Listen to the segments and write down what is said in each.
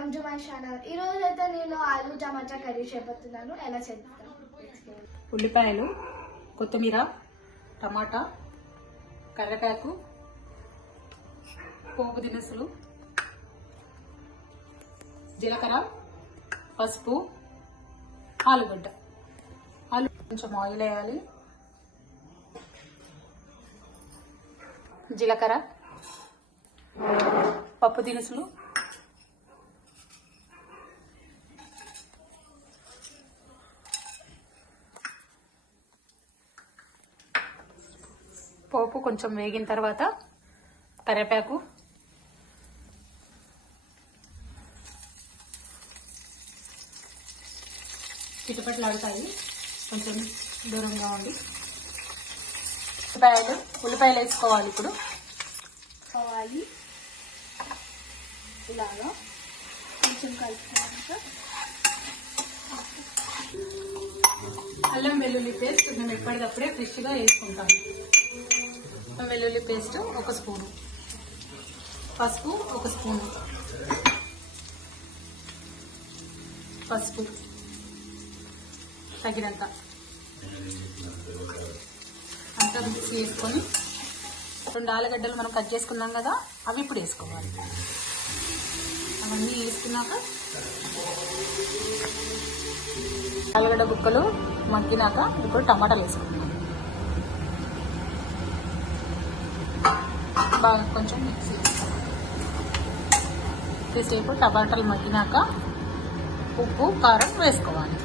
Welcome to my channel. ఈ రోజు అయితే నేను ఆలు టమాటా కర్రీ చేయబోతున్నాను. ఎలా చేస్తాను? ఉల్లిపాయలు, కొత్తిమీర, టమాటా, కరివేపాకు, పోపు దినుసులు, జీలకర్ర, పసుపు, ఆలుగడ్డ. కొంచెం ఆయిల్ వేయాలి. జీలకర్ర, పప్పు దినుసులు, పోపు కొంచెం వేగిన తర్వాత కరివేపాకు, చిటపట్లాడుతాయి, కొంచెం దూరంగా ఉండి ఉల్లిపాయలు వేసుకోవాలి. ఇప్పుడు ఇలాగా కొంచెం కలుపుకున్నాక అల్లం వెల్లుల్లి పేస్ట్ మేము ఎప్పటికప్పుడే ఫ్రెష్గా వేసుకుంటాము. అల్లం వెల్లుల్లి పేస్ట్ 1 స్పూను, పసుపు 1 స్పూను, పసుపు తగినంత అంతా మిక్స్ చేసుకొని 2 ఆలుగడ్డలు మనం కట్ చేసుకున్నాం కదా, అవి ఇప్పుడు వేసుకోవాలి. అవన్నీ వేసుకున్నాక ఆలుగడ్డ ముక్కలు మగ్గినాక ఇప్పుడు టమాటాలు వేసుకుందాం. బాగా కొంచెం మిక్స్ చేసేపు టమాటాలు మగ్గినాక ఉప్పు, కారం వేసుకోవాలి.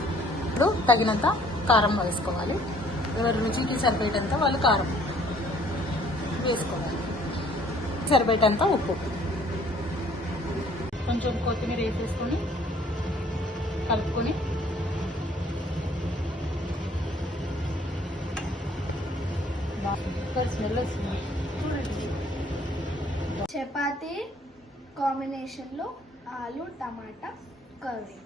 ఇప్పుడు తగినంత కారం వేసుకోవాలి. ఎవరి రుచికి సరిపోయేటంత వాళ్ళు కారం వేసుకోవాలి, సరిపోయేటంత ఉప్పు, కొంచెం కొత్తిమీర వేసేసుకొని కలుపుకొని స్మెల్ వస్తుంది. చపాతీ కాంబినేషన్లో ఆలు టమాటా కర్రీ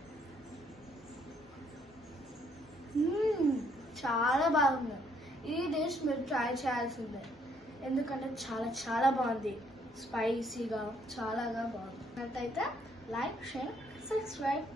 చాలా బాగుంది. ఈ డిష్ మీరు ట్రై చేయాల్సిందే, ఎందుకంటే చాలా చాలా బాగుంది. స్పైసీగా చాలాగా బాగుంది. అయితే లైక్, షేర్, సబ్స్క్రైబ్.